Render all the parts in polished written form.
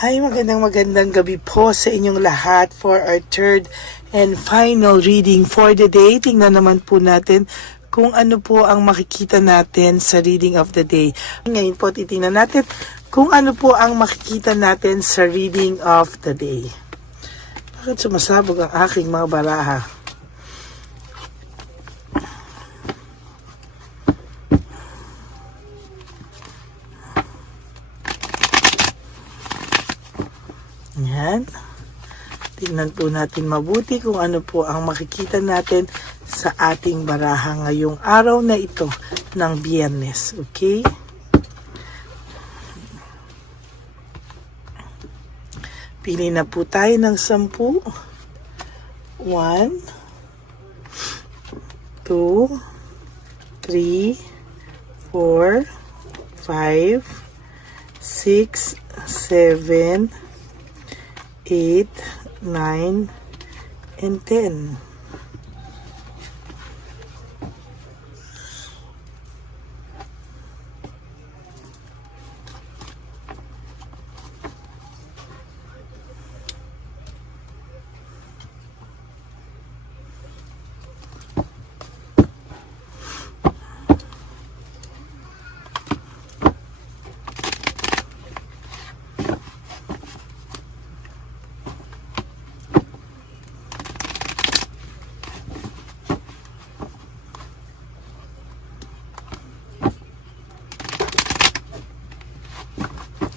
Hi, magandang gabi po sa inyong lahat for our third and final reading for the day. Tingnan naman po natin kung ano po ang makikita natin sa reading of the day. Ngayon po titingnan natin kung ano po ang makikita natin sa reading of the day. Bakit sumasabog ang aking mga baraha? Yan. Tingnan po natin mabuti kung ano po ang makikita natin sa ating baraha ngayong araw na ito ng Biyernes. Okay? Pili na po tayo ng 10. 1, 2, 3, 4, 5, 6, 7, 8, 9, and 10.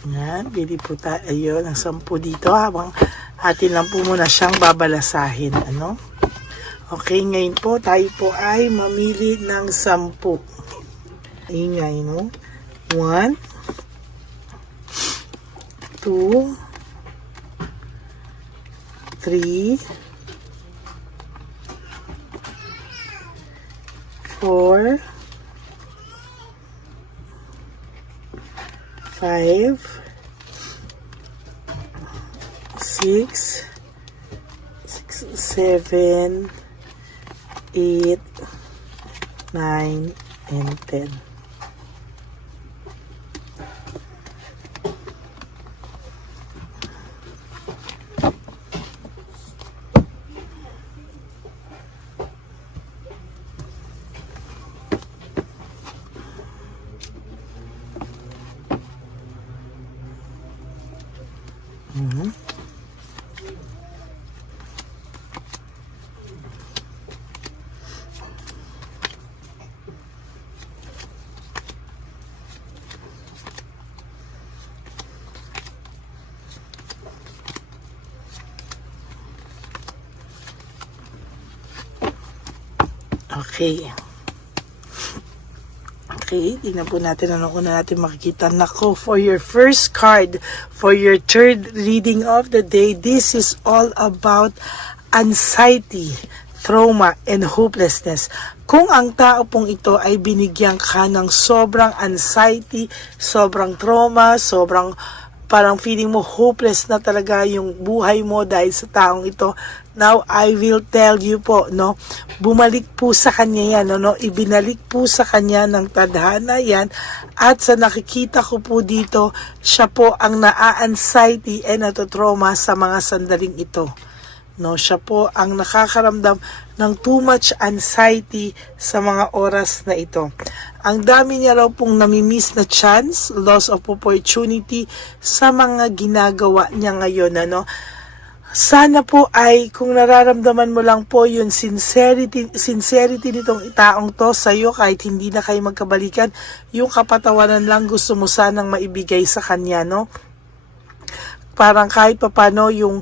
Yan, bili po tayo ng 10 dito habang atin lang po muna siyang babalasahin. Ano? Okay, ngayon po tayo po ay mamili ng 10. Ingay, no? 1, 2, 3, 4, 5, 6, 7, 8, 9, and 10. Okay. Okay, tingnan po natin ano una natin makikita. Nako, for your first card, for your third reading of the day, this is all about anxiety, trauma, and hopelessness. Kung ang tao pong ito ay binigyan ka ng sobrang anxiety, sobrang trauma, sobrang parang feeling mo hopeless na talaga yung buhay mo dahil sa taong ito, now I will tell you po, no, bumalik po sa kanya yan, no, ibinalik po sa kanya ng tadhana yan, at sa nakikita ko po dito, siya po ang naa-anxiety and natotrauma sa mga sandaling ito. No, siya po ang nakakaramdam ng too much anxiety sa mga oras na ito. Ang dami niya raw pong namimiss na chance, loss of opportunity sa mga ginagawa niya ngayon. Ano? Sana po ay kung nararamdaman mo lang po yung sincerity nitong taong to sa iyo kahit hindi na kayo magkabalikan, yung kapatawaran lang gusto mo sanang maibigay sa kanya, no? Parang kahit papano yung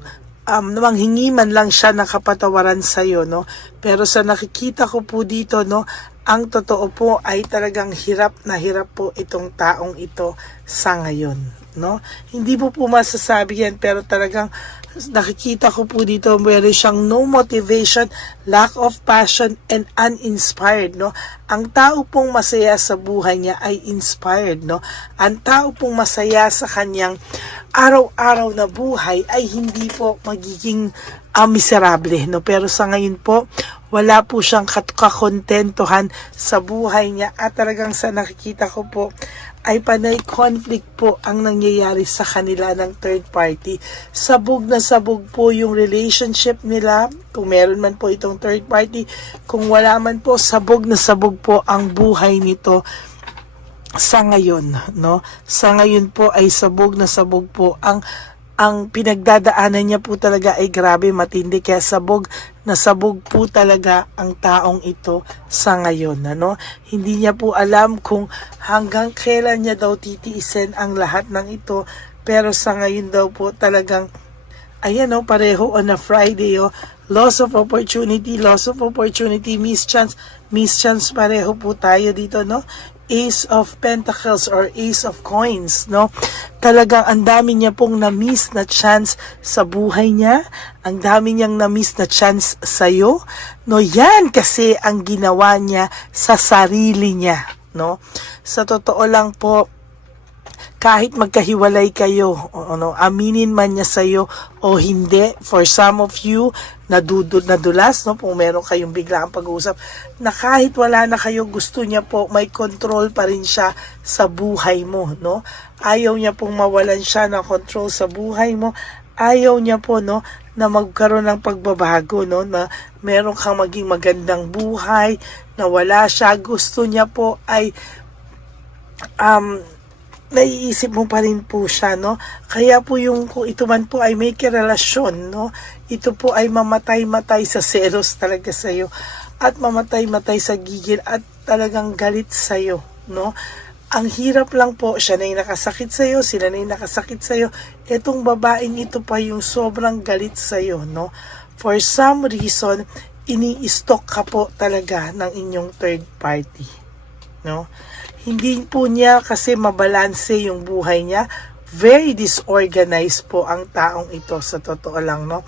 manghingi man lang siya ng kapatawaran sa iyo, no? Pero sa nakikita ko po dito, no, ang totoo po ay talagang hirap na hirap po itong taong ito sa ngayon, no? Hindi po masasabi yan, pero talagang nakikita ko po dito meron siyang no motivation, lack of passion, and uninspired, no? Ang tao pong masaya sa buhay niya ay inspired, no? Ang tao pong masaya sa kanyang araw-araw na buhay ay hindi po magiging miserable, no? Pero sa ngayon po, wala po siyang kakontentuhan sa buhay niya, at talagang sa nakikita ko po ay panay conflict po ang nangyayari sa kanila ng third party. Sabog na sabog po yung relationship nila, kung meron man po itong third party. Kung wala man po, sabog na sabog po ang buhay nito sa ngayon, no? Sa ngayon po ay sabog na sabog po ang pinagdadaanan niya po talaga ay grabe matindi, kaya sabog na sabog po talaga ang taong ito sa ngayon, ano? Hindi niya po alam kung hanggang kailan niya daw titiisin ang lahat ng ito, pero sa ngayon daw po talagang ayan, pareho on a Friday, loss of opportunity, miss chance pareho po tayo dito, no? Ace of Pentacles or Ace of Coins, no? Talagang ang dami niya pong na-miss na chance sa buhay niya. Ang dami niyang na-miss na chance sa'yo. No, yan kasi ang ginawa niya sa sarili niya, no? Sa totoo lang po, kahit magkahiwalay kayo, aminin man niya sa'yo o hindi, for some of you, nadulas, no, kung meron kayong biglang pag-uusap, na kahit wala na kayo, gusto niya po, may control pa rin siya sa buhay mo, no? Ayaw niya pong mawalan siya ng control sa buhay mo. Ayaw niya po, no, na magkaroon ng pagbabago, no, na meron kang maging magandang buhay, na wala siya. Gusto niya po ay naiisip mo pa rin po siya, no? Kaya po yung kung ito man po ay may kirelasyon, no? Ito po ay mamatay-matay sa selos talaga sa'yo at mamatay-matay sa gigil at talagang galit sa'yo, no? Ang hirap lang po, siya na yung nakasakit sa'yo, sila na yung nakasakit sa'yo. Itong babaeng ito pa yung sobrang galit sa'yo, no? For some reason, ini-stalk ka po talaga ng inyong third party, no? Hindi po niya kasi mabalanse yung buhay niya. Very disorganized po ang taong ito, sa totoo lang, no?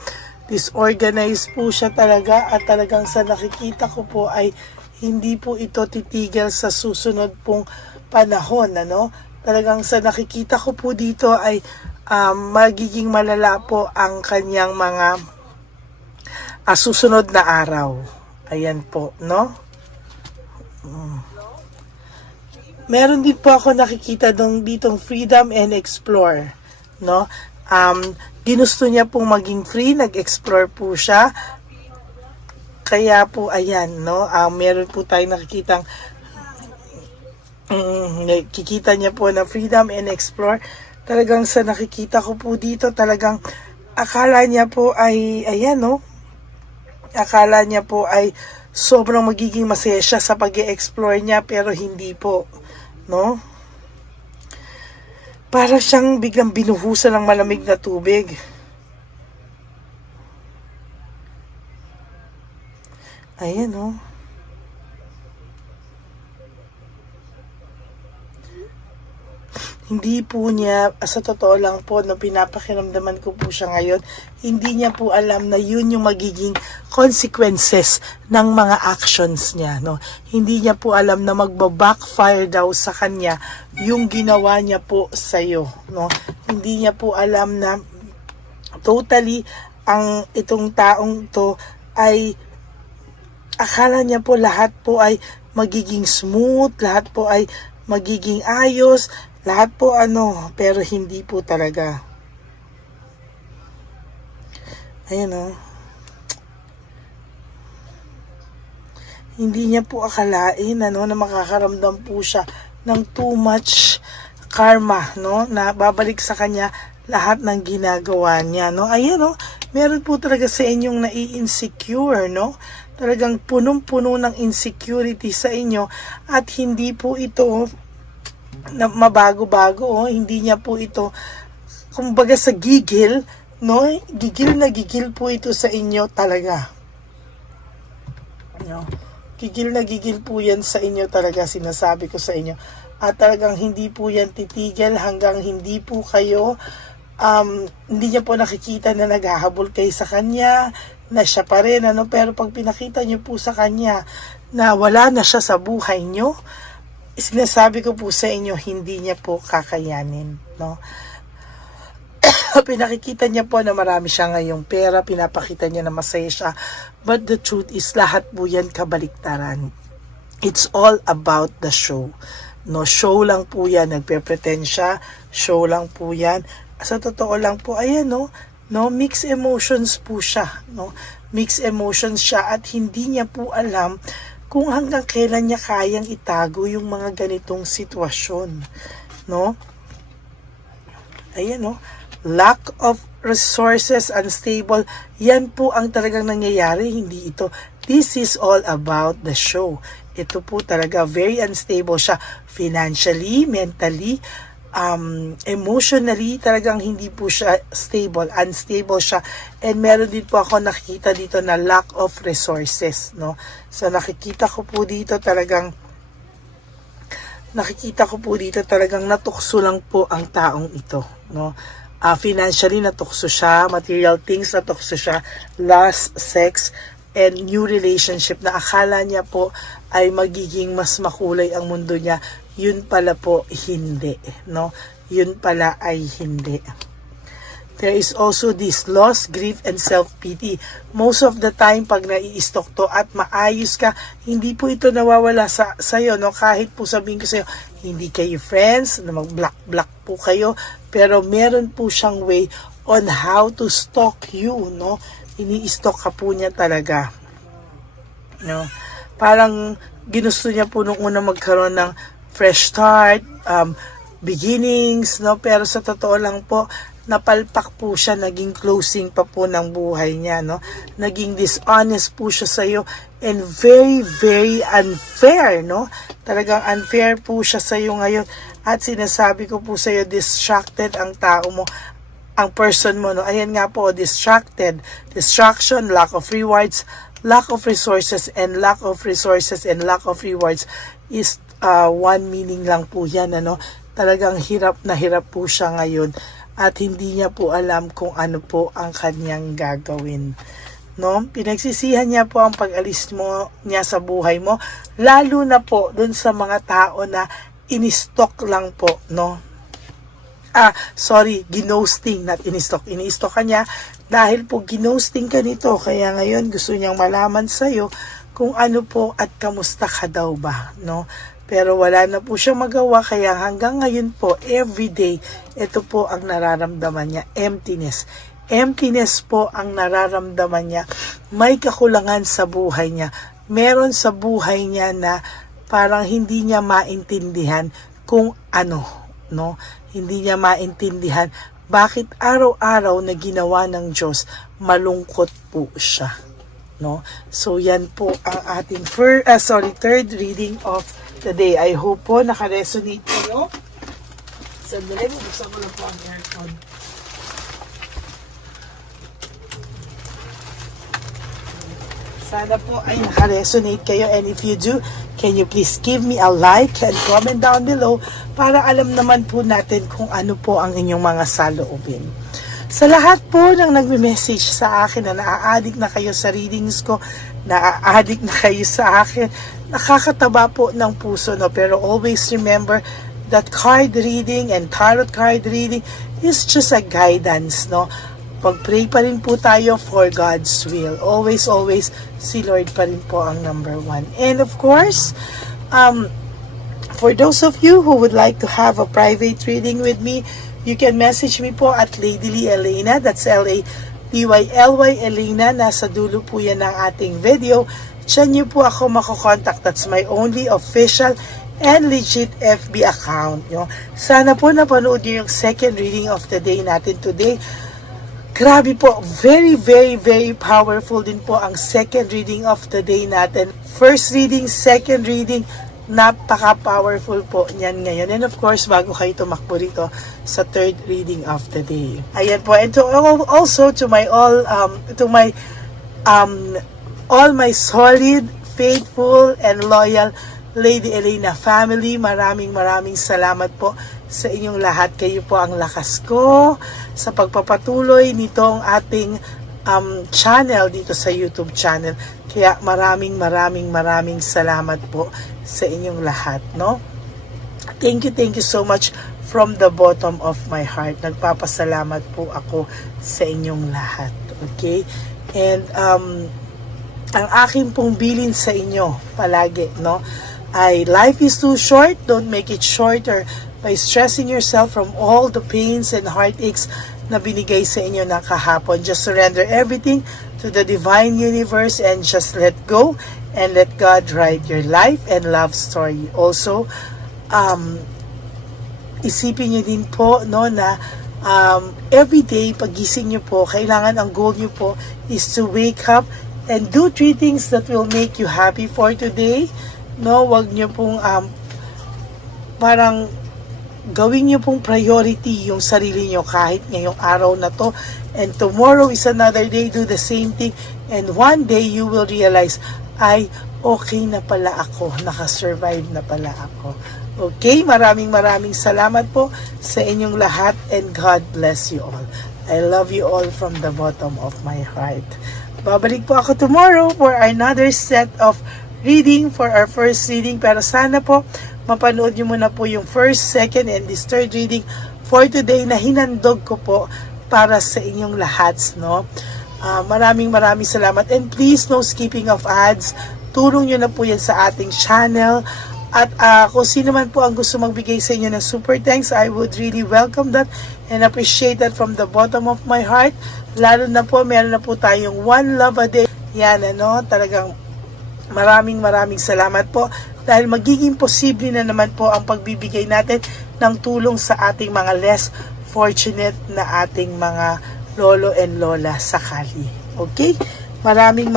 Disorganized po siya talaga at talagang sa nakikita ko po ay hindi po ito titigil sa susunod pong panahon, ano? Talagang sa nakikita ko po dito ay magiging malala po ang kanyang mga susunod na araw. Ayan po, no? Meron din po ako nakikita ditong freedom and explore, no? Ginusto niya pong maging free, nag-explore po siya. Kaya po ayan, no? Meron po tayong nakikitang nakikita niya po na freedom and explore. Talagang sa nakikita ko po dito, talagang akala niya po ay ayan, no? Akala niya po ay sobrang magiging masaya siya sa pag-e-explore niya, pero hindi po, no? Para siyang biglang binuhusan ng malamig na tubig. Ayan, no? Hindi po niya, sa totoo lang po, no, pinapakiramdaman ko po siya ngayon, hindi niya po alam na yun yung magiging consequences ng mga actions niya, no. Hindi niya po alam na magba-backfire daw sa kanya yung ginawa niya po sa'yo, no. Hindi niya po alam na totally ang itong taong to ay akala niya po lahat po ay magiging smooth, lahat po ay magiging ayos, lahat po pero hindi po talaga. Ayan, oh. Hindi niya po akalain na makakaramdam po siya ng too much karma, no, na babalik sa kanya lahat ng ginagawa niya, no. Ayan, no, meron po talaga sa inyong nai-insecure, no. Talagang punong-puno ng insecurity sa inyo at hindi po ito na mabago-bago, hindi niya po ito, kumbaga sa gigil, no, gigil na gigil po ito sa inyo talaga, no, gigil na gigil po yan sa inyo talaga, sinasabi ko sa inyo, at talagang hindi po yan titigil hanggang hindi po kayo, hindi niya po nakikita na naghahabol kayo sa kanya, na siya pa rin, pero pag pinakita niyo po sa kanya na wala na siya sa buhay niyo, sinasabi ko po sa inyo, hindi niya po kakayanin, no? Pinakikita niya po na marami siya ngayong pera, pinapakita niya na masaya siya, but the truth is, lahat po yan kabaliktaran. It's all about the show. No, show lang po yan. Nagpe-pretend siya. Show lang po yan. Sa totoo lang po, ayan, no, mixed emotions po siya. No? Mixed emotions siya at hindi niya po alam kung hanggang kailan niya kayang itago yung mga ganitong sitwasyon. No? Ayan, no? Lack of resources, unstable. Yan po ang talagang nangyayari. Hindi ito. This is all about the show. Ito po talaga, very unstable siya. Financially, mentally, emotionally, talagang hindi po siya stable. Unstable siya. And meron din po ako nakikita dito na lack of resources. No? So nakikita ko po dito talagang natukso lang po ang taong ito. No? Financially natukso siya, material things natukso siya, lust, sex, and new relationship na akala niya po ay magiging mas makulay ang mundo niya. Yun pala po hindi, no? Yun pala ay hindi. There is also this loss, grief, and self-pity. Most of the time, pag nai-stalk to at maayos ka, hindi po ito nawawala sa'yo, no? Kahit po sabihin ko sa'yo, hindi kayo friends, na mag-block po kayo, pero meron po siyang way on how to stalk you, no? Ini-stalk ka po niya talaga. No? Parang ginusto niya po nung una magkaroon ng fresh start, beginnings, no? Pero sa totoo lang po, napalpak po siya, naging closing pa po ng buhay niya, no? Naging dishonest po siya sa iyo and very, very unfair, no? Talagang unfair po siya sa iyo ngayon. At sinasabi ko po sa iyo, distracted ang tao mo, ang person mo, no? Ayan nga po, distracted, distraction, lack of rewards, lack of resources, and lack of resources and lack of rewards is one meaning lang po yan, ano? Talagang hirap na hirap po siya ngayon at hindi niya po alam kung ano po ang kanyang gagawin. No? Pinagsisihan niya po ang pag-alis niya sa buhay mo, lalo na po dun sa mga tao na in-stalk lang po, no? Ginosting, not in-stalk. In-stalk ka niya dahil po ginosting ka nito, kaya ngayon gusto niyang malaman sa'yo kung ano po at kamusta ka daw ba, no? Pero wala na po siya magawa, kaya hanggang ngayon po, everyday, ito po ang nararamdaman niya, emptiness. Emptiness po ang nararamdaman niya. May kakulangan sa buhay niya. Meron sa buhay niya na parang hindi niya maintindihan kung ano, no? Hindi niya maintindihan bakit araw-araw na ginawa ng Diyos, malungkot po siya, no? So yan po ang ating third reading of the day. I hope po naka-resonate kayo. Sandali, buksan ko lang po ang aircon. Sana po ay naka-resonate kayo, and if you do, can you please give me a like and comment down below para alam naman po natin kung ano po ang inyong mga saloobin. Sa lahat po ng nagme-message sa akin na naa-addict na kayo sa readings ko, naa-addict na kayo sa akin, nakakataba po ng puso, no? Pero always remember that card reading and tarot card reading is just a guidance, no? Pag-pray pa rin po tayo for God's will. Always, always, si Lord pa rin po ang number one. And of course, for those of you who would like to have a private reading with me, you can message me po at Lady Lee Elena. That's L-A-D-Y-L-Y Elena. Nasa dulo po yan ng ating video. Diyan niyo po ako makokontakt. That's my only official and legit FB account. No? Sana po napanood niyo yung second reading of the day natin today. Grabe po, very, very, very powerful din po ang second reading of the day natin. First reading, second reading, napaka-powerful po niyan ngayon. And of course, bago kayo tumakbo rito sa third reading of the day. Ayan po, and also to my all my solid, faithful, and loyal Lady Elena family, maraming salamat po sa inyong lahat. Kayo po ang lakas ko sa pagpapatuloy nitong ating channel dito sa YouTube channel. Kaya maraming salamat po sa inyong lahat, no? Thank you so much from the bottom of my heart. Nagpapasalamat po ako sa inyong lahat. Okay? And ang akin pong bilin sa inyo palagi, no? Life is too short. Don't make it shorter by stressing yourself from all the pains and heartaches na binigay sa inyo na kahapon. Just surrender everything to the divine universe and just let go and let God write your life and love story. Also, isipin nyo din po no, na everyday pagising nyo po, kailangan ang goal nyo po is to wake up and do 3 things that will make you happy for today. No, wag nyo pong parang gawin nyo pong priority yung sarili nyo kahit ngayong araw na to, and tomorrow is another day. Do the same thing, and one day you will realize, ay, okay na pala ako, nakasurvive na pala ako. Okay, maraming salamat po sa inyong lahat, and God bless you all. I love you all from the bottom of my heart. Babalik po ako tomorrow for another set of reading, for our first reading, pero sana po mapanood nyo muna po yung first, second, and this third reading for today na hinandog ko po para sa inyong lahat, no? Maraming salamat, and please no skipping of ads. Tulong nyo na po yan sa ating channel, at kung sino man po ang gusto magbigay sa inyo ng super thanks, I would really welcome that and appreciate that from the bottom of my heart. Lalo na po, meron na po tayong one love a day. Yan, ano, talagang maraming salamat po, dahil magiging posible na naman po ang pagbibigay natin ng tulong sa ating mga less fortunate na ating mga lolo and lola sa kalye. Okay? Maraming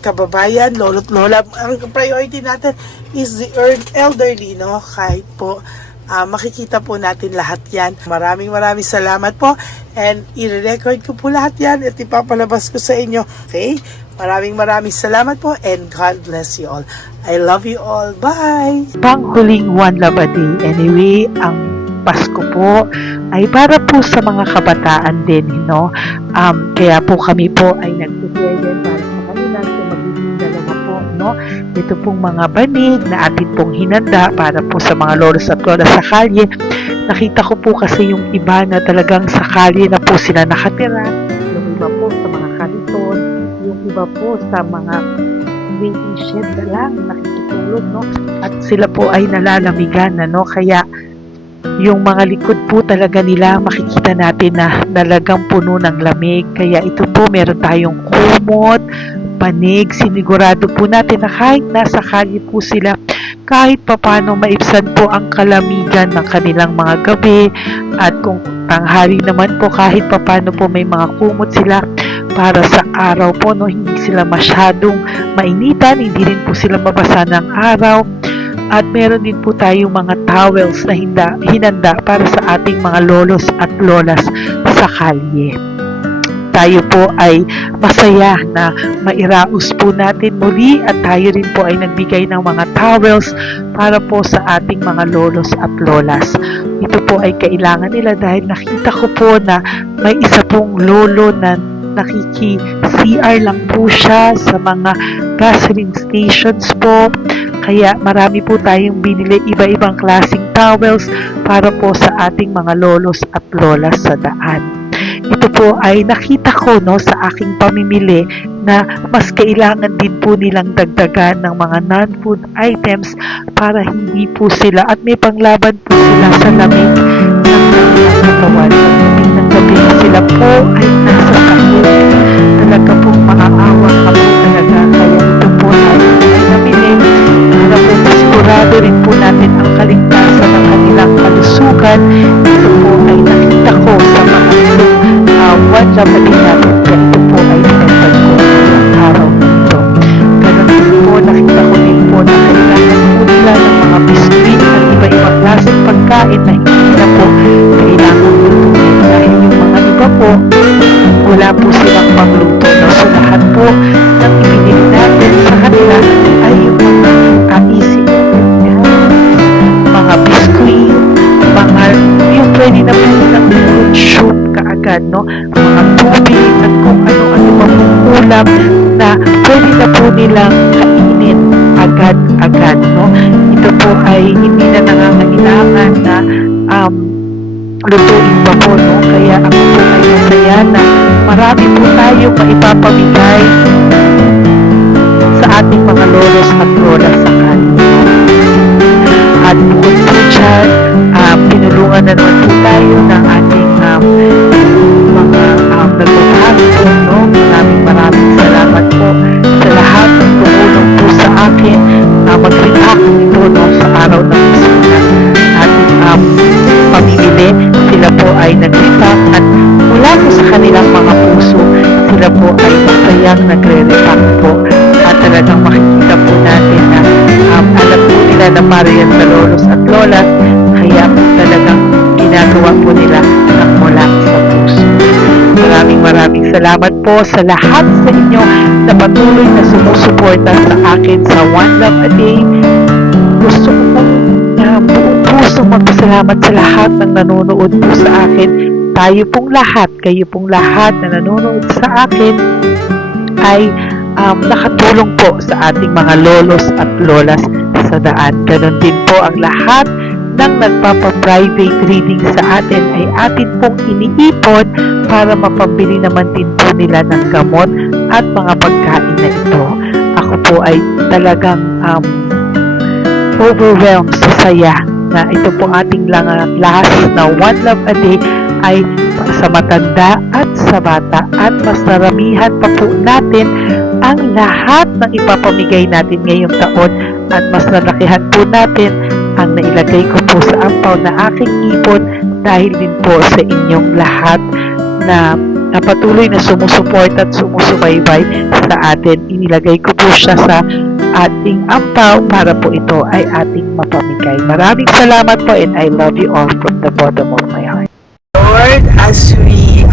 kababayan, lolo't lola, ang priority natin is the elderly, no? Kahit po makikita po natin lahat yan. Maraming salamat po, and i-record ko po lahat yan at ipapalabas ko sa inyo. Okay? Maraming salamat po, and God bless you all. I love you all. Bye! Panghuling One Love a Day. Anyway, ang Pasko po ay para po sa mga kabataan din, no? Kaya po kami po ay nag-prepare din para sa kanila, so magiging dalawa po, no? Ito pong mga banig na atin pong hinanda para po sa mga lolos at lola sa kalye. Nakita ko po kasi yung iba na talagang sa kalye na po sila nakatira, yung iba po sa mga kariton, yung iba po sa mga waiting shed na lang nakikitulog, no? At sila po ay nalalamigan na, no? Kaya yung mga likod po talaga nila makikita natin na talagang puno ng lamig. Kaya ito po, meron tayong kumot, panig. Sinigurado po natin na kahit nasa kalye po sila, kahit papano maibsan po ang kalamigan ng kanilang mga gabi, at kung tanghali naman po, kahit papano po may mga kumot sila para sa araw po, no? Hindi sila masyadong mainitan, hindi rin po sila mabasa ng araw. At meron din po tayong mga towels na hinanda para sa ating mga lolos at lolas sa kalye. Tayo po ay masaya na mairaos po natin muli, at tayo rin po ay nagbigay ng mga towels para po sa ating mga lolos at lolas. Ito po ay kailangan nila dahil nakita ko po na may isa pong lolo na nakiki-CR lang po siya sa mga gasoline stations po. Kaya marami po tayong binili iba-ibang klaseng towels para po sa ating mga lolos at lolas sa daan. Ito po ay nakita ko, no, sa aking pamimili na mas kailangan din po nilang dagdagan ng mga non-food items para hindi po sila, at may panglaban po sila sa lamig ng kanilang katawan. Pagdating ng gabi, sila po ay nasa kahit. Talaga pong maaawa ka po talaga. Kaya ito po ay namili para po sigurado rin po natin ang kaligtasan ng kanilang kalusugan. Ito po ay nakita ko sa mga one love natin, kaya ito po ay pinagpag ko ng araw nito. Ganun din po, nakita ko din po na kailangan po nila ng mga biskuit at iba-ibang klaseng pagkain na hindi na po kailangan lutuin, dahil yung mga iba po wala po silang pangluto, no? So lahat po ng ibinili natin sa kanila ay yung mga easy mga biskuit, mga yung pwede na po nilang fruit soup kaagad, no? Mga tubig at kung ano-ano pa pong ulam na pwede na po nilang kainin agad-agad, no? Ito po ay hindi na nangangailangan na lutuin pa po, no? Kaya ako po ay masaya na marami po tayo maipapamigay sa ating mga lolos at lolas sa kanila. dyan, tinulungan na naman po tayo ng ating mga nagpapahapon, no? Maraming salamat po sa lahat ng tumulong po sa akin mag-react ito, no, sa araw ng Bisita ating pamimili. Sila po ay nag-react at mula po sa kanilang mga puso, sila po ay masayang nagre-react po at talagang makikita po natin na alam po nila na para yan sa lolos at lolas, kaya po talagang ginagawa po nila ng mula sa puso. Maraming salamat po sa lahat sa inyo na patuloy na sumusuporta sa akin sa One Love a Day. Gusto ko pong buong pusong magpasalamat sa lahat ng nanonood po sa akin. Tayo pong lahat, kayo pong lahat na nanonood sa akin ay nakatulong po sa ating mga lolos at lolas sa daan. Ganon din po ang lahat ng nagpapa-private reading sa atin ay atin pong iniipon para mapambili naman din po nila ng gamot at mga pagkain na ito. Ako po ay talagang overwhelmed sa saya na ito po ating last na One Love a Day ay sa matanda at sa bata at mas naramihan pa po natin ang lahat ng ipapamigay natin ngayong taon at mas nalakihan po natin ang nailagay ko po sa ampaw na aking ipon dahil din po sa inyong lahat na patuloy na sumusuporta at sumusubaybay sa atin. Inilagay ko po siya sa ating ampaw para po ito ay ating mapamigay. Maraming salamat po and I love you all from the bottom of my heart. Lord, as we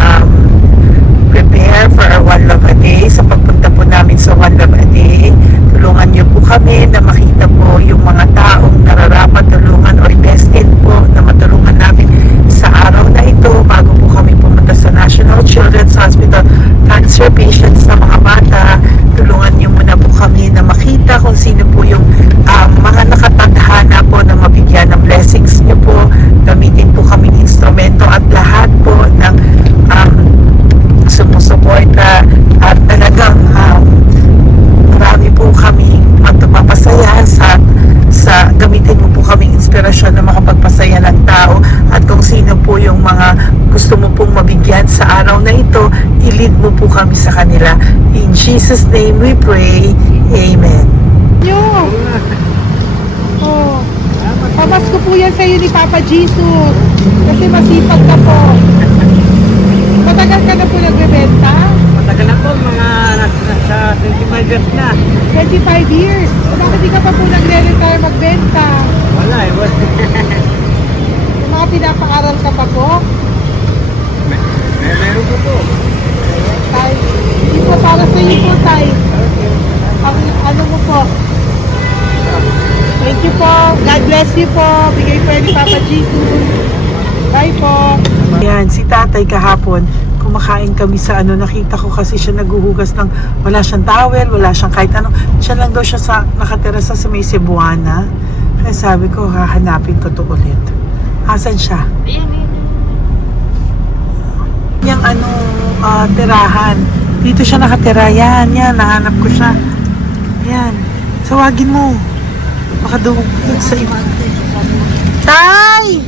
prepare for our One Love a Day, sa pagpunta po namin sa One Love a Day, tulungan niyo po kami na makita po yung mga taong nararapat tulungan or destined po na matulungan namin sa araw na ito bago po kami pumunta sa National Children's Hospital. Cancer patients na mga bata, tulungan niyo muna po kami na makita kung sino po yung mga nakatadhana po na mabigyan ng blessings niyo po. Gamitin po kami instrumento at lahat po ng sumusuporta at talagang marami po kami magpapasaya sa gamitin mo po kaming inspirasyon na makapagpasaya ng tao at kung sino po yung mga gusto mo pong mabigyan sa araw na ito, i-lead mo po kami sa kanila. In Jesus' name we pray. Amen. Oh, pamasko po yan sa'yo ni Papa Jesus. Kasi masipag ka po. Matagal ka na po nagbebenta? Matagal na po, mga nasa 25 years na. 25 years. Bakit di ka pa po nagre-retire magbenta? Wala eh, Yung mga pinapaaral ka pa po? meron po po. Tay, hindi po para sa iyo po, Tay. Ang ano mo po? Thank you po. God bless you po. Bigay po yan ni Papa Jesus. Bye po. Yan, si tatay kahapon, kumakain kami sa nakita ko kasi siya naghuhugas ng, wala siyang towel, wala siyang kahit ano. Siya lang daw siya nakatira sa may Cebuana. Kaya sabi ko, hahanapin ko to ulit. Asan siya? Yung tirahan. Dito siya nakatira. Yan, nahanap ko siya. Yan. Tawagin mo. Baka doon sa iba. Tay!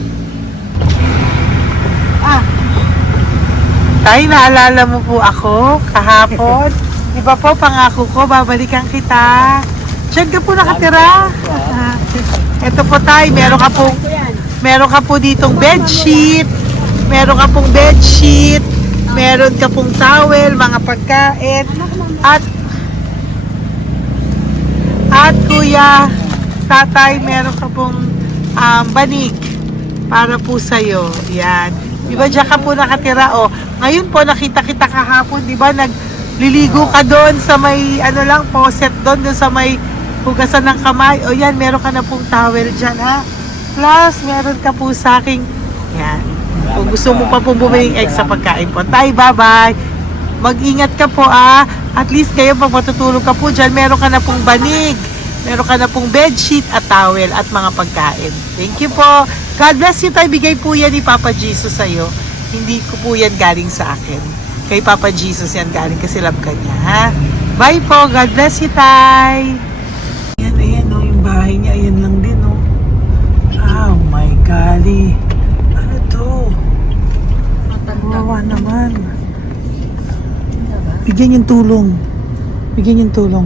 Tay, naalala mo po ako kahapon? Di ba po, pangako ko, babalikan kita. Diyan ka po nakatira. Ito po, Tay, meron ka po ditong bedsheet. Meron ka pong bedsheet. Meron ka pong towel, mga pagkain. At kuya, tatay, meron ka pong banig para po sa'yo. Yan. Di ba diyan ka po nakatira? O, ngayon po nakita kita kahapon, di ba? Nagliligo ka doon sa may, faucet doon sa may hugasan ng kamay. O yan, meron ka na pong towel dyan, ha? Plus, meron ka po sa aking, yan. Kung gusto mo pa pong bumili extra pagkain po. Tay, bye-bye. Mag-ingat ka po, At least kayo, pag matutulog ka po dyan, meron ka na pong banig. Meron ka na pong bedsheet at towel at mga pagkain. Thank you po. God bless you, Tay. Bigay po yan ni Papa Jesus sa'yo. Hindi ko po yan galing sa akin. Kay Papa Jesus yan galing kasi love ka niya, ha? Bye po. God bless you, Tay. Ayan, yung bahay niya. Ayan lang din, oh. Oh my Kali. Ano to? Wawa naman. Bigyan yung tulong. Bigyan yung tulong.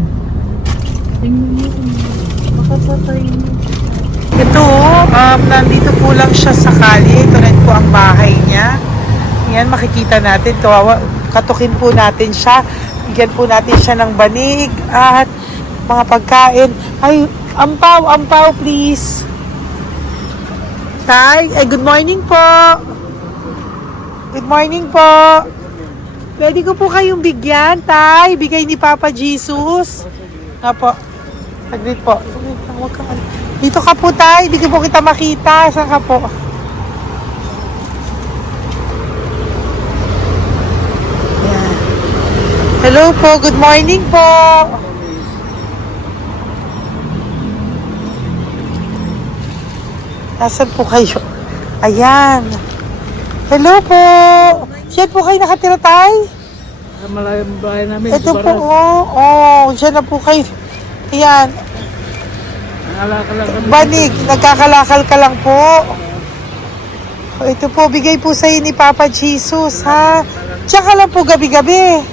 Ito, nandito po lang siya sa Kali. Ito rin po ang bahay niya. Yan, makikita natin. Kawawa, katukin po natin siya. Bigyan po natin siya ng banig at mga pagkain. Ay, ampaw, please. Tay, good morning po. Good morning po. Pwede ko po kayong bigyan, Tay. Bigay ni Papa Jesus. Nga po. Saglit po. Saglit lang, huwag kang dito ka po, Tay. Hindi ko po kita makita. Saan ka po? Ayan. Hello po. Good morning po. Nasaan po kayo? Ayan. Hello po. Diyan po kayo nakatira, Tay? Sa malayang bahay namin. Ito po, diyan na po kayo. Ayan. Nalakal lang kami. Banig, nagkakalakal ka lang po. Ito po, bigay po sa'yo ni Papa Jesus, ha? Tsaka lang po gabi-gabi.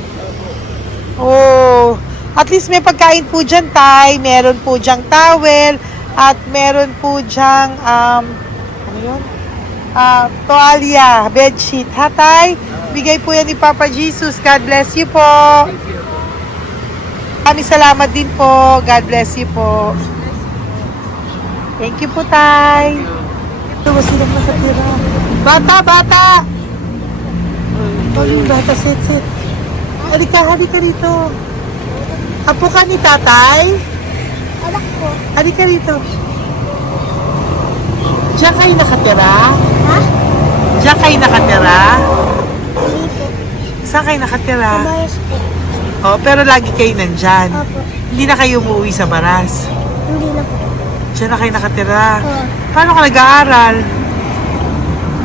Oh, at least may pagkain po dyan, Tay. Meron po dyang towel. At meron po dyang, ano yun? Toalya, bedsheet. Ha, Tay? Bigay po yan ni Papa Jesus. God bless you po. Maraming salamat din po. God bless you po. Thank you po, Tay. Ito, silang nakatira. Bata! Oh, yung bata, sit. Halika rito. Apo ka ni Tatay? Anak ko. Halika rito. Diyan kayo nakatira? Ha? Diyan kayo nakatira? Dito. Saan kayo nakatira? Mayos po. Oh, pero lagi kayo nandyan. Opo. Hindi na kayo umuwi sa Baras. Hindi na po. Diyan na kayo nakatira. Oo. Paano ka nag-aaral?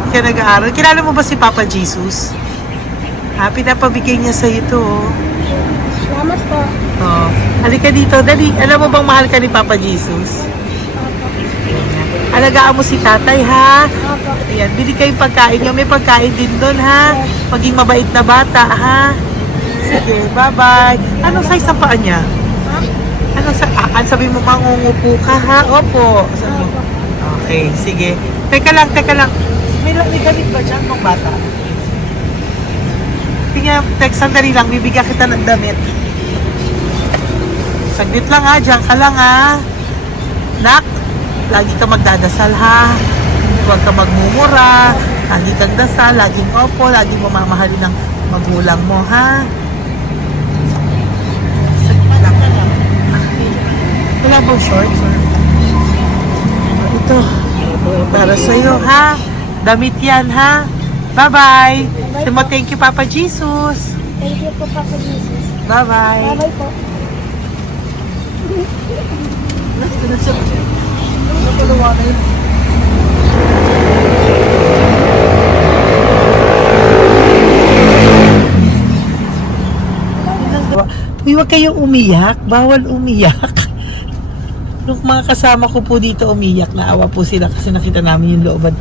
Kaya nag-aaral. Kilala mo ba si Papa Jesus? Pinapabigay niya sa ito. Salamat po. Oh. Halika dito. Dali. Alam mo bang mahal ka ni Papa Jesus? Opo. Alagaan mo si tatay, ha? Opo. Ayan, bili kayong pagkain nyo. May pagkain din doon, ha? Maging mabait na bata, ha? Sige, bye-bye. Anong size ang paa niya? Ha? Sabi mo, mangungupo ka, ha? Opo. Sabi mo. Okay, sige. Teka lang. May gamit ba dyan ng bata? Tingnan, sandali lang. Bibigyan kita ng damit. Saglit lang, ha? Diyan ka lang, ha? Nak, lagi ka magdadasal, ha? Huwag ka magmumura. Lagi kang dasal. Laging opo. Laging mamamahalin ng magulang mo, ha? Saglit lang. Wala bang shorts? Ito. Para sa'yo, ha? Damit yan, ha? Bye-bye. Sabi mo, thank you, Papa Jesus. Thank you po, Papa Jesus. Bye-bye. Bye-bye po. Uy, huwag kayong umiyak. Bawal umiyak. Nung mga kasama ko po dito umiyak, naawa po sila kasi nakita namin yung looban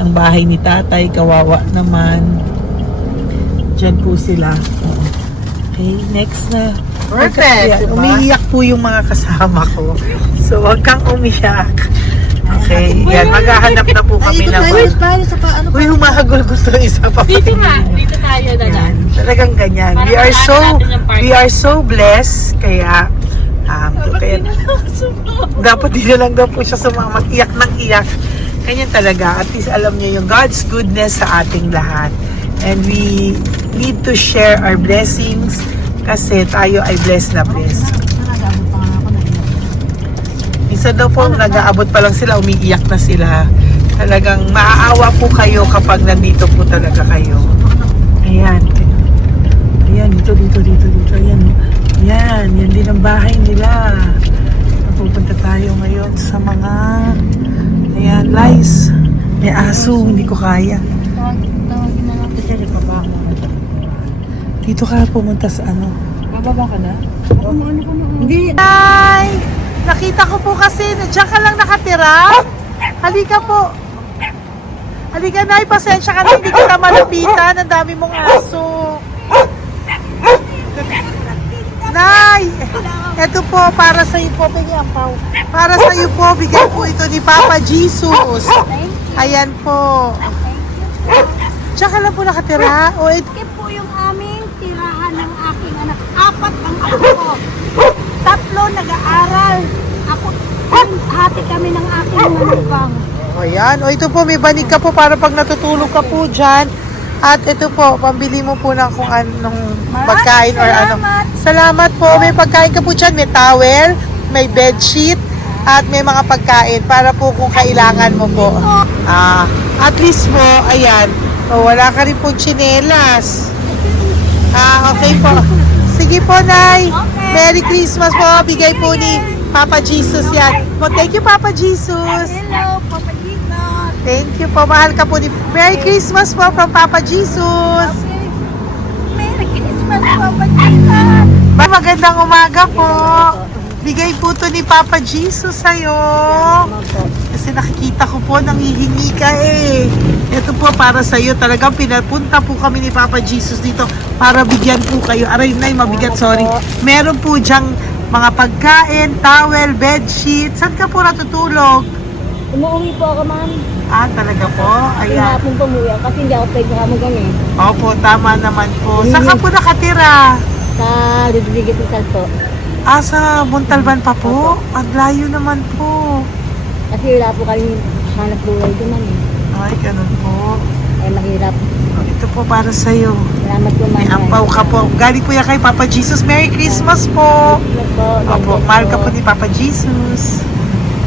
ng bahay ni tatay. Kawawa naman. Diyan po sila. Oo. Okay, next na. Perfect, diba? Umiiyak po yung mga kasama ko. So, huwag kang umiyak. Okay, yan. Maghahanap na po kami ng... Uy, humahagol gusto isa pa. Dito tayo na lang. Talagang ganyan. Parang We are so blessed. Kaya, dapat di na lang daw po siya sumama. Iyak ng iyak. Ganyan talaga. At least alam niyo yung God's goodness sa ating lahat. And we need to share our blessings kasi tayo ay blessed na blessed. Minsan daw po, nag-aabot pa lang sila, umiiyak na sila. Talagang maaawa po kayo kapag nandito po talaga kayo. Ayan. Ayan, dito. Ayan. Yan din ang bahay nila. Pupunta tayo ngayon sa mga lice. May aso, hindi ko kaya. Dito ka pumunta sa ano? Bababa ka na? Hindi. Hi! Nakita ko po kasi, diyan ka lang nakatira. Halika po. Halika, Nay. Pasensya ka na. Hindi kita malapitan. Ang dami mong aso. Nay! Ito po, para sa iyo po. Bigay ang pao. Para sa iyo po, bigay po ito ni Papa Jesus. Ayan po. Tsaka lang po nakatira. O, ito. Ito po yung aming tirahan ng aking anak. 4 ang anak ko. 3 nag-aaral. Ako, hati kami ng aking manugang. O, yan. O, ito po, may banig ka po para pag natutulog ka po dyan. At ito po, pambili mo po ng kung anong pagkain or ano. Salamat po. May pagkain ka po dyan. May towel, may bedsheet, at may mga pagkain para po kung kailangan mo po. At least po, ayan. O, wala ka rin po tsinelas. Okay po. Sige po, Nay. Merry Christmas po. Bigay po ni Papa Jesus yan. O, thank you, Papa Jesus. Hello, Papa Jesus. Thank you po. Mahal ka po ni... Merry Christmas po from Papa Jesus. Merry Christmas, Papa Jesus. Magandang umaga po. Bigay po to ni Papa Jesus sa'yo. Kasi nakikita ko po, nangihingi ka eh. Ito po para sa'yo. Talagang pinapunta po kami ni Papa Jesus dito para bigyan po kayo. Aray, Nay, mabigat, sorry. Meron po dyang mga pagkain, towel, bedsheet. Saan ka po natutulog? Umuwi po ako, ma'am. Talaga po? Ayan. Pinapong pumuya kasi hindi ako pwede kamagang eh. Opo, tama naman po. Saan ka po nakatira? Sa Rodriguez sa Salto. Sa Montalban pa po? Ang layo naman po. Kasi wala po kami hanap buhay doon, ma'am eh. Ay, ganun po. Mahirap. Ito po para sa'yo. Salamat po, ma'am. May ampaw ka po. Galing po yan kay Papa Jesus. Merry Christmas po. Opo, mahal ka po ni Papa Jesus.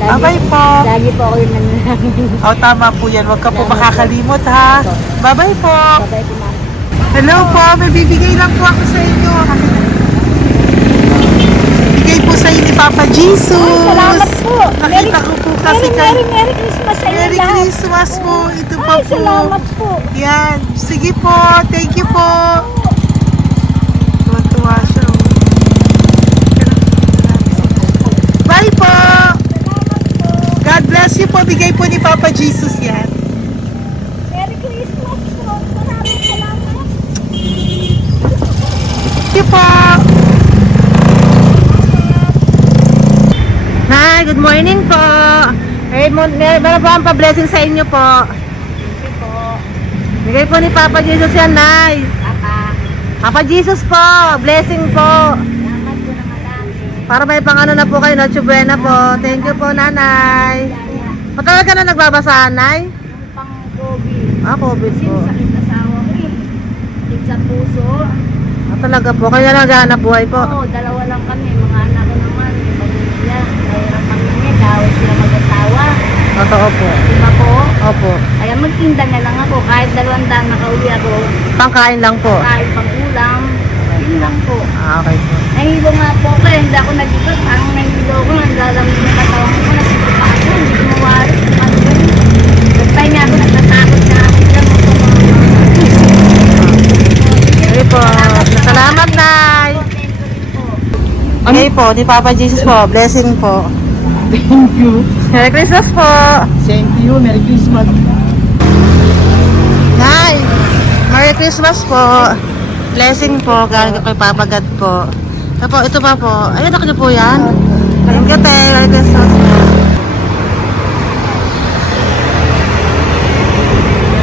Bye-bye po. Lagi po ako yung nanalangin. Tama po yan. Huwag ka po makakalimot, ha? Bye-bye po. Bye-bye po, ma'am. Hello po. May bibigay lang po ako sa inyo. Bigay po sa inyo ni Papa Jesus. Salamat po. Nakita ko po kasi kay... Merry Christmas sa inyo Merry lahat. Christmas po. Ito pa Ay, po. salamat po. Yan. Sige po. Thank you po. Tuwa-tuwa siya. Bye po. God bless you po. Bigay po ni Papa Jesus yan. Merry Christmas po. Maraming salamat. Thank you po. Hi, good morning po. Meron po ang pa-blessing sa inyo po. Thank you po. Bigay po ni Papa Jesus yan, Nay. Papa Jesus po. Blessing po. Salamat po na marami. Para may pang ano na po kayo, Noche Buena po. Thank you po, Nanay. Matagal ka na nagbabasahan, Nay? Pang COVID. COVID po. Sakit asawa ko eh. Sakit sa puso. Talaga po. Kaya naghahanap buhay po. Oo, 2 lang kami. Mga anak ko naman. May pamilya. Mahirap kami namin. Dahil sila mag-asawa. Totoo po. Diba po? Opo. Kaya magtinda na lang ako. Kahit 200 nakauwi ako. Pangkain lang po. Kahit pang ulam. Yun lang po. Okay po. Nahilo nga po ako. Hindi ako nag-ibat. Ang nahilo ko. Naglalamig na katawan ko. Nagsipa ako. Hindi ko mawari. Nagpay nga ako. Nagtatakot na ako. Okay po. Salamat, Nay. Okay po, ni Papa Jesus po. Blessing po. Thank you. Merry Christmas po. Same to you. Merry Christmas. Nay, Merry Christmas po. Blessing po. Galing kay Papa God po. Ito pa po. Ayun, ako na po yan. Thank you, te. Merry Christmas po.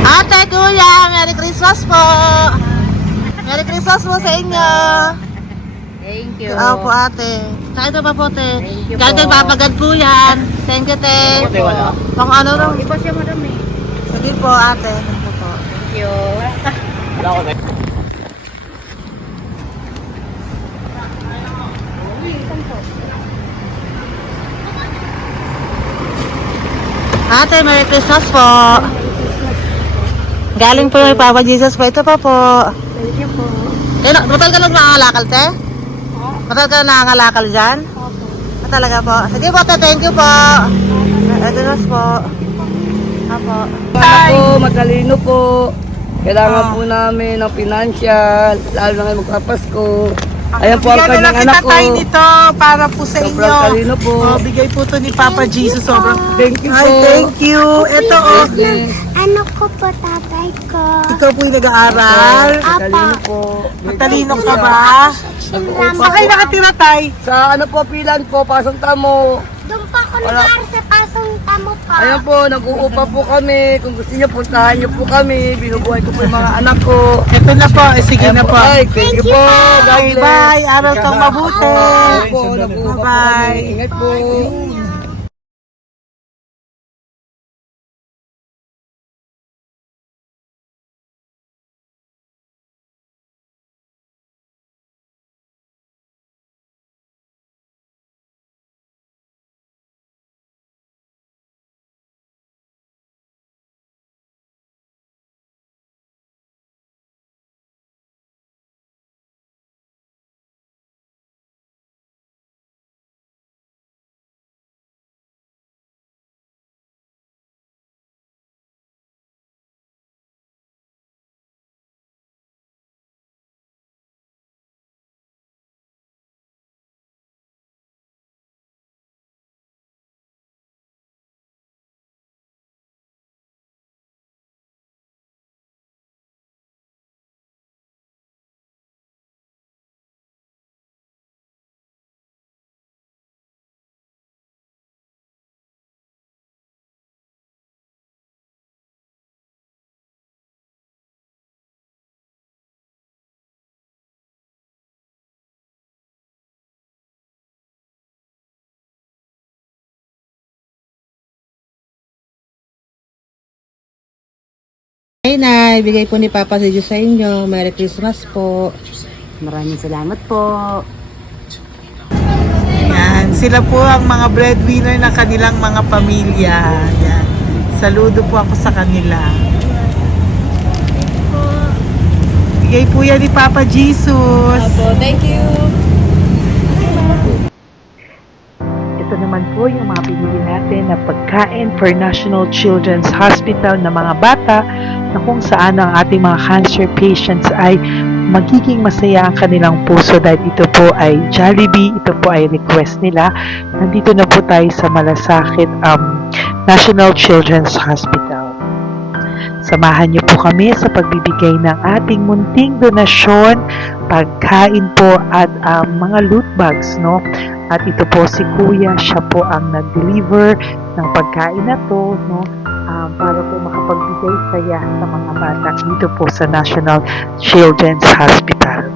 Ate, kuya, Merry Christmas po. Merry Christmas po sa inyo. Thank you. Opo, ate. Saka ito pa po, te. Thank you Galing kay po. Papa God po yan. Thank you, te. Ate, wala. Pang ano lang. Iba siya marami. Sige po, ate. Thank you po. Thank you. Wala ko. Ate, Merry Christmas po. Galing po may Papa Jesus po. Ito pa po. Thank you po. Matagal ka lang nangangalakal, te? Matagal ka lang nangangalakal dyan? Talaga po. Sige po, te. Thank you po. Merry Christmas po. Apo. Po, matalino po. Kailangan po namin ng financial, lalo na ngayon magpapasko. Ayan po ang Bigyan na lang kanyang anak kita ko. tayo nito para po sa Sobrang inyo. talino po. Bigay po to ni Papa Jesus. Sobrang Thank you Ay, po. thank you. Ito, oh. Yes. ano ko po, tatay ko. Ikaw po yung nag-aaral? Matalino po. Matalino ka ba? Saan Saan kayo nakatira, Tay? Sa ano po, pilan po, pasong tamo. Doon pa ako nag-aaral sa pasong tamo pa. Ayan po, nag-uupa po kami. Kung gusto niyo, puntahan niyo po kami. Binubuhay ko po yung mga anak ko. Ito na po. Sige na po. Ay, thank you po. God Okay, bless. bye. Aral kang mabuti. Ayan po, nag-uupa po Bye-bye. kami. Ingat po. Ay, Nay, bigay po ni Papa si Diyos sa inyo. Merry Christmas po. Maraming salamat po. Yan. Sila po ang mga breadwinner ng kanilang mga pamilya. Yan. Saludo po ako sa kanila. Bigay po yan ni Papa Jesus. Thank you. Ito naman po yung mga pinili natin na pagkain for National Children's Hospital na mga bata na kung saan ang ating mga cancer patients ay magiging masaya ang kanilang puso dahil ito po ay Jollibee, ito po ay request nila. Nandito na po tayo sa Malasakit National Children's Hospital. Samahan niyo po kami sa pagbibigay ng ating munting donasyon, pagkain po at mga loot bags, no? At ito po si Kuya, siya po ang nag-deliver ng pagkain na to, no? Para po makapagbigay saya sa mga bata dito po sa National Children's Hospital.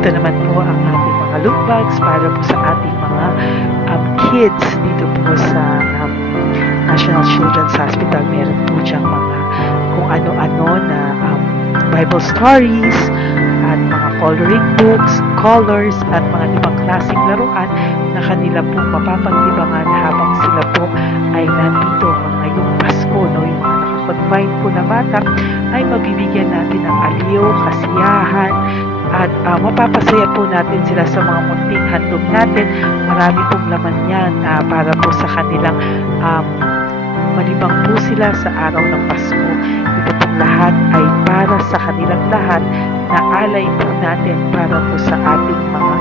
Ito naman po ang ating mga loot bags para po sa ating mga kids dito po sa National Children's Hospital. Meron po diyang mga kung ano-ano na Bible stories at mga coloring books, colors at mga ibang klaseng laruan na kanila po mapapagdibangan habang sila po ay nandito ngayong Pasko, no? Yung mga nakakonfine po na bata ay mabibigyan natin ng aliw, kasiyahan, at mapapasaya po natin sila sa mga munting handog natin. Marami pong laman yan para po sa kanilang malibang po sila sa araw ng Pasko. Ito pong lahat ay para sa kanilang lahat na alay po natin para po sa ating mga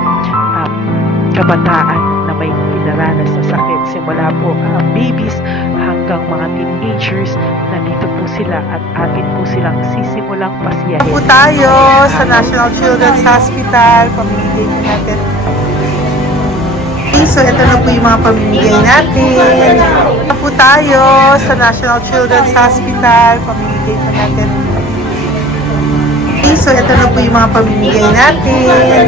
kabataan na may pinaranas na sakit. Simula po babies hanggang mga teenagers, nandito po sila at atin po silang sisimulang pasiyahin. Po tayo sa National Children's Hospital. Pamimigay po natin. So, ito na po yung mga pamimigay natin. Ito po tayo sa National Children's Hospital. Pamimigay po natin. So, ito na po yung mga pamimigay natin.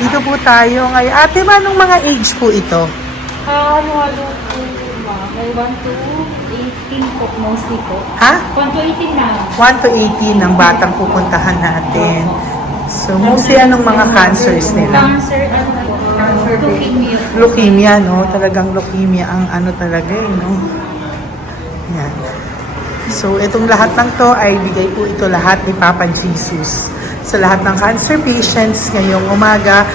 Dito po tayo ngayon. Ate, manong mga age po ito? Halo-halo po, ma'am. May 1 to 18 po, mostly po. Ha? 1 to 18 na. 1 to 18 ang batang pupuntahan natin. So, mostly anong mga cancers nila? Cancer, ano po? Leukemia. Leukemia, no? Talagang leukemia ang ano talaga, no? Yan. So, itong lahat ng to ay bigay po ito lahat ni Papa Jesus sa lahat ng cancer patients ngayong umaga.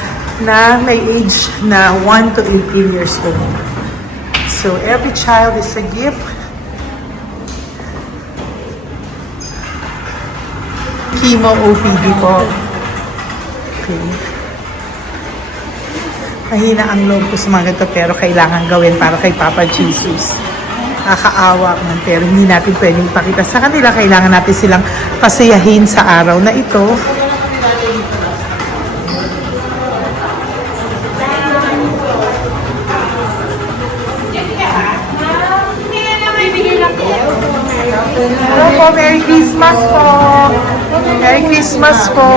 na may age na 1 to 18 years old. So, every child is a gift. Chemo OPD po. Okay. Mahina ang loob ko sa mga ganito pero kailangan gawin para kay Papa Jesus. Nakakaawa man pero hindi natin pwedeng ipakita sa kanila. Kailangan natin silang pasayahin sa araw na ito. Hello po, Merry Christmas po! Merry Christmas po!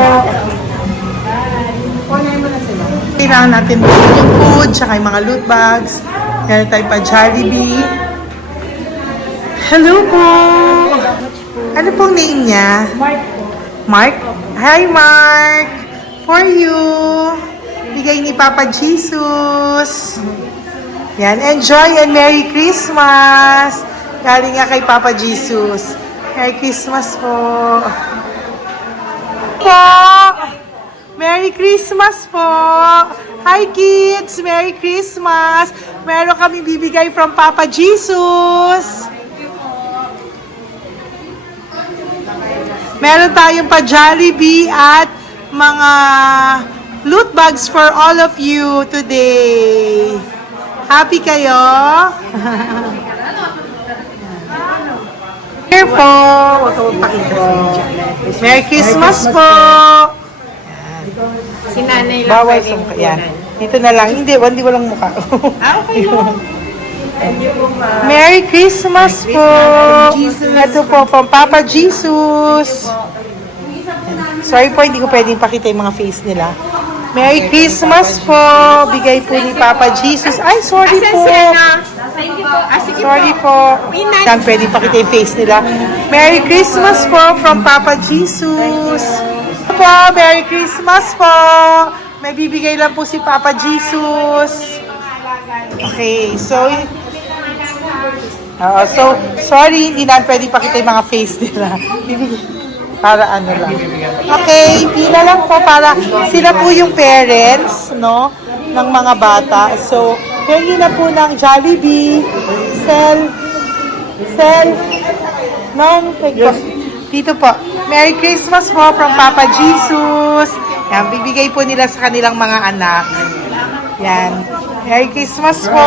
Kailangan natin bumili yung food, tsaka yung mga loot bags. Kaya tayo pa Jollibee. Hello po! Ano pong name niya? Mark po. Mark? Hi Mark! For you! Bigay ni Papa Jesus! Yan, enjoy and Merry Christmas! Galing nga kay Papa Jesus. Merry Christmas po! Merry Christmas po! Hi kids! Merry Christmas! Meron kami bibigay from Papa Jesus! Meron tayong pa Jollibee at mga loot bags for all of you today. Happy kayo? Here po! Huwag ka magpakita sa video. Merry Christmas po! Si nanay lang Bawal sa mukha. Yan. Ito na lang. Hindi walang mukha. Okay po. Merry Christmas po! Ito po, from Papa Jesus. Sorry po, hindi ko pwedeng pakita yung mga face nila. Merry Christmas po! Bigay po ni Papa Jesus. Ay, sorry po! Sorry po. Hindi pwedeng pakita yung face nila. Merry Christmas po from Papa Jesus. Po, Merry Christmas po! May bibigay lang po si Papa Jesus. Okay, so sorry, hindi na pwede pakita yung mga face nila. Para ano lang. Okay, pila lang po para sila po yung parents, no, ng mga bata. So, pengi na po ng Jollibee, Sel, Ma'am, dito po. Merry Christmas po from Papa Jesus. Yan, bibigay po nila sa kanilang mga anak. Yan. Merry Christmas po.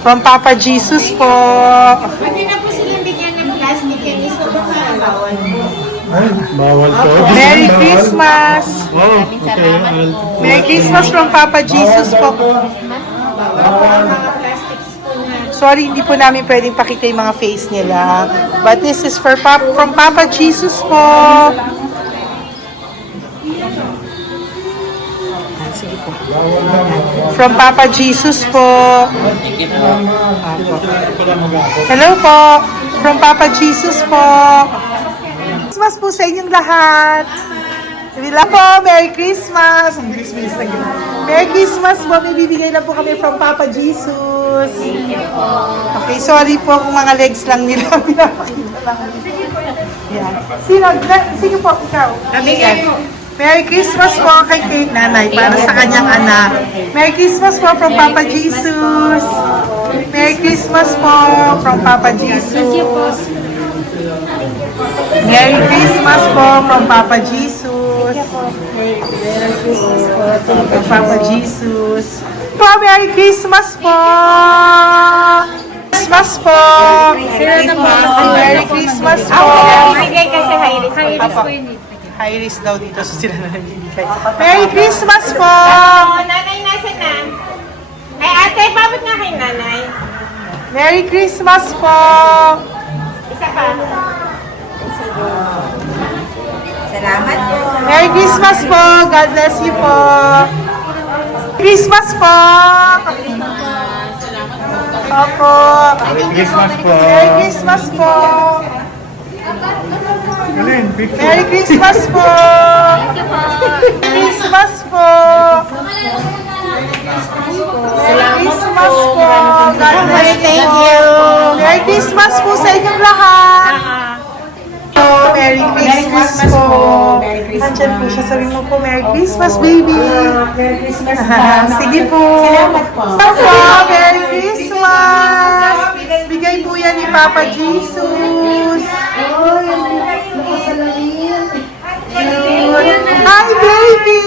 From Papa Jesus po. Pwede na po silang bigyan ng plastic and iso po bawal po. Bawal to. Merry Christmas. Oh, okay. Merry Christmas from Papa Jesus po. Mga plastics po na. Sorry, hindi po namin pwedeng pakita yung mga face nila. But this is from Papa Jesus po. Sige po. From Papa Jesus po. Hello po. From Papa Jesus po. Christmas po sa inyong lahat. Hello po. Merry Christmas. Merry Christmas po. May bibigay na po kami from Papa Jesus. Okay, sorry po kung mga legs lang nila pinapakita lang. Yan. Sino po? Ikaw. Nabigay po. Merry Christmas po kay nanay para sa kanyang anak. Merry Christmas po from Papa Jesus. Merry Christmas po from Papa Jesus. Merry Christmas po from Papa Jesus. Merry Christmas po from Papa Jesus. Po, Merry Christmas po. Christmas po. Merry Christmas po. Bigay kasi high-risk. High-risk po yun. High-risk daw dito so sila na nagbibigay. Merry Christmas po! Nanay, nasa na? Ay, ate, babot nga kay nanay. Merry Christmas po! Isa pa. Salamat po. Merry Christmas po! God bless you po! Christmas po! Opo! Merry Christmas po. Merry Christmas po! Merry Christmas po! Merry Christmas po! Merry Christmas po! God bless Thank you. Merry Christmas po sa inyong lahat! Merry Christmas po! nandyan po siya. Sabi mo po, Merry Christmas, baby! Merry Christmas Sige po! Salamat po. Papa, Merry Christmas! Bigay po yan ni Papa Jesus! Hi, baby!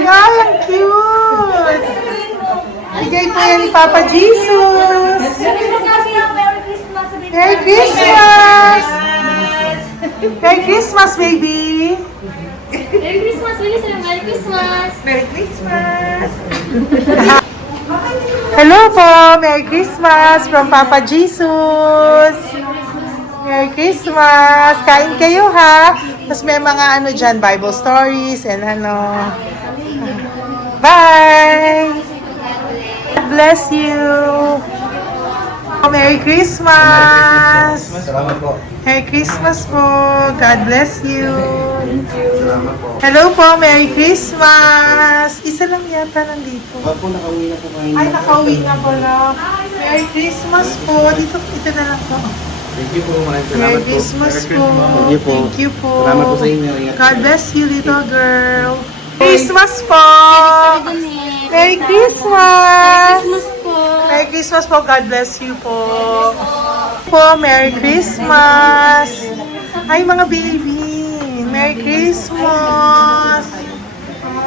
Hi, ang cute! Bigay po yan ni Papa Jesus! Merry Christmas! Merry Christmas, baby! Merry Christmas! Merry Christmas! Merry Christmas! Hello po! Merry Christmas from Papa Jesus! Merry Christmas! Kain kayo ha! Tapos may mga ano dyan, Bible stories and ano. Bye! God bless you! Merry Christmas! Salamat po. Merry Christmas po! God bless you! Hello po! Merry Christmas! Isa lang yata nandito. Opo, nakauwi na po kayo. Ay, nakauwi na pala. Merry Christmas po! Dito na lang po. Thank you po. Maraming salamat Merry po. Christmas Merry po! Thank you po. Thank you po! Salamat po sa inyo. Ingat God po. bless you, little girl! Christmas po! Merry Christmas! po! Merry Christmas po. God bless you po. Merry Christmas. Ay, mga baby. Merry Christmas.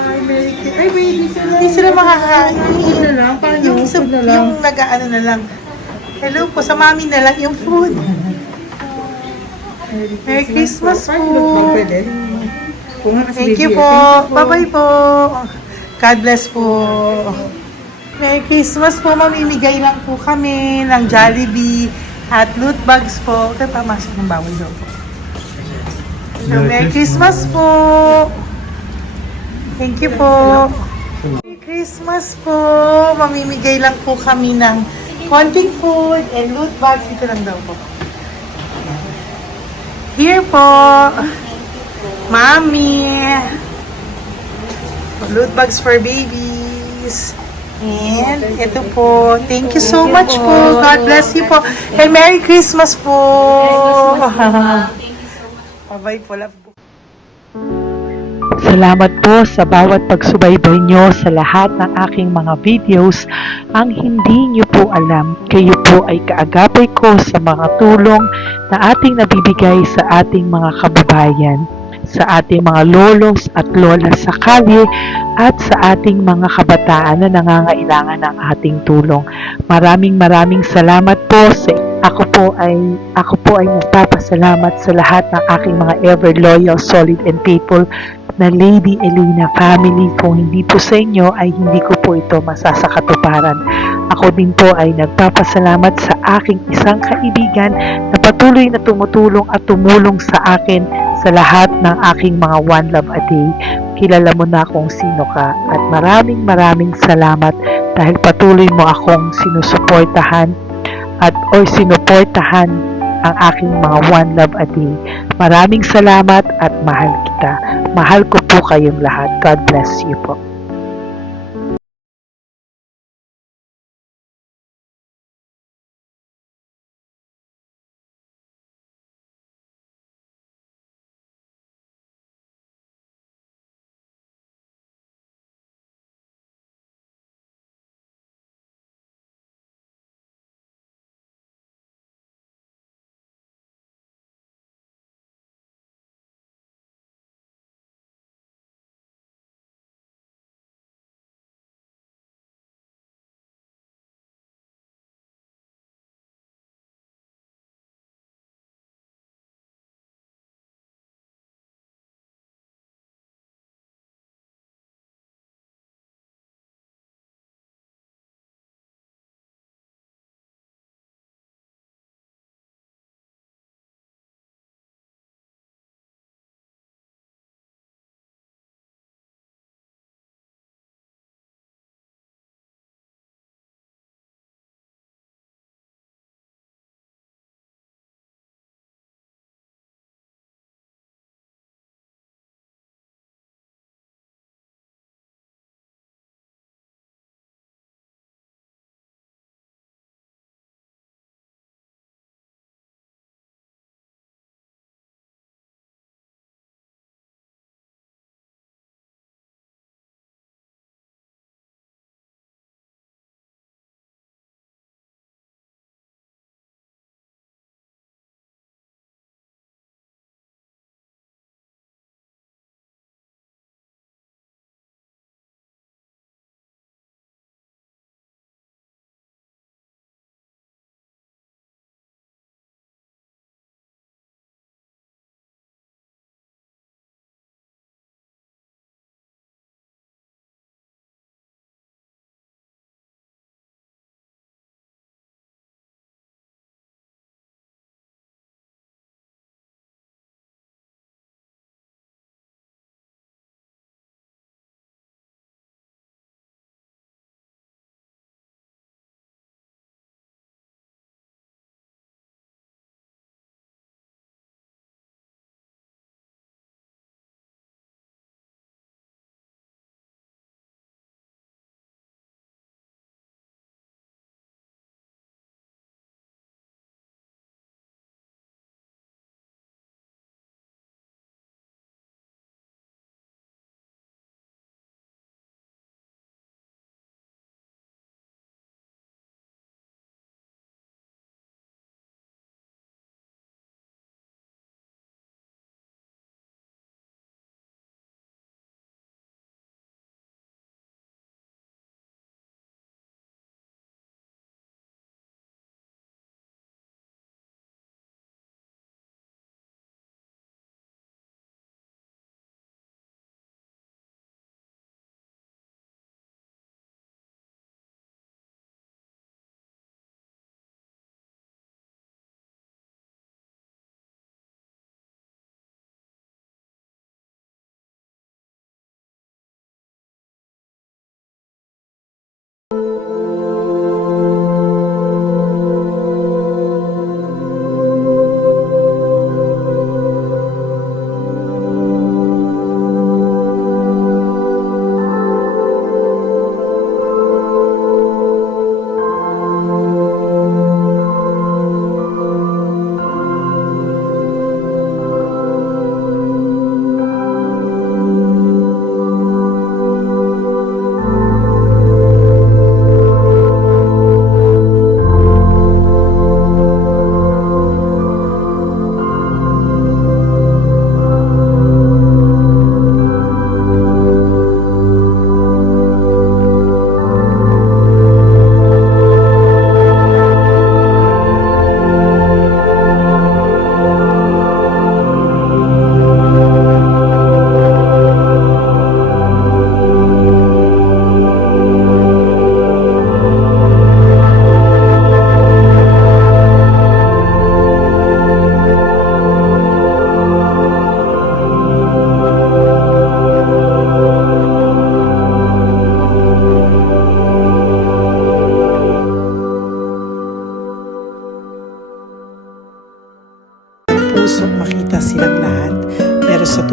Ay, Ay, baby sila. Hindi sila makakain. na lang, parang Yung, yung nag-ano na lang. Hello po, sa mami na lang yung food. Merry Christmas po. Thank you po. Bye-bye po. God bless po. Merry Christmas po. Mamimigay lang po kami ng Jollibee at loot bags po. Kaya pamasok ng bawal daw po. So, Merry Christmas po. Thank you po. Merry Christmas po. Mamimigay lang po kami ng konting food and loot bags. Ito lang daw po. Here po. Mommy. Loot bags for babies. And ito po. Thank you so much po. God bless you po. And Merry Christmas po. Bye-bye po. Love po. Salamat po sa bawat pagsubaybay nyo sa lahat ng aking mga videos. Ang hindi nyo po alam, kayo po ay kaagapay ko sa mga tulong na ating nabibigay sa ating mga kababayan, sa ating mga lolos at lola sa kalye, at sa ating mga kabataan na nangangailangan ng ating tulong. Maraming salamat po sa ako po ay nagpapasalamat sa lahat ng aking mga ever loyal, solid and faithful na Lady Elena family. Kung hindi po sa inyo ay hindi ko po ito masasakatuparan. Ako din po ay nagpapasalamat sa aking isang kaibigan na patuloy na tumutulong at tumulong sa akin sa lahat ng aking mga One Love a Day. Kilala mo na kung sino ka at maraming salamat dahil patuloy mo akong sinusuportahan o sinuportahan ang aking mga One Love a Day. Maraming salamat at mahal kita. Mahal ko po kayong lahat. God bless you po.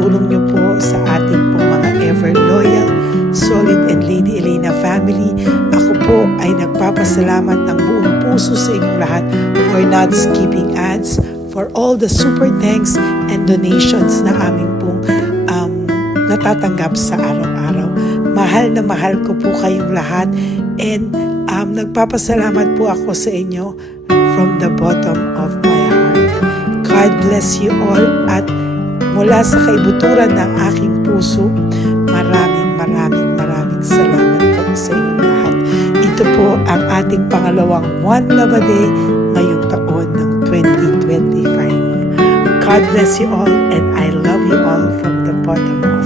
pagtulong niyo po sa ating pong mga ever loyal, solid and Lady Elena family. Ako po ay nagpapasalamat ng buong puso sa inyong lahat for not skipping ads, for all the super thanks and donations na aming pong natatanggap sa araw-araw. Mahal na mahal ko po kayong lahat and nagpapasalamat po ako sa inyo from the bottom of my heart. God bless you all at mula sa kaibuturan ng aking puso, maraming salamat po sa inyong lahat. Ito po ang ating pangalawang One Love a Day ngayong taon ng 2025. God bless you all and I love you all from the bottom of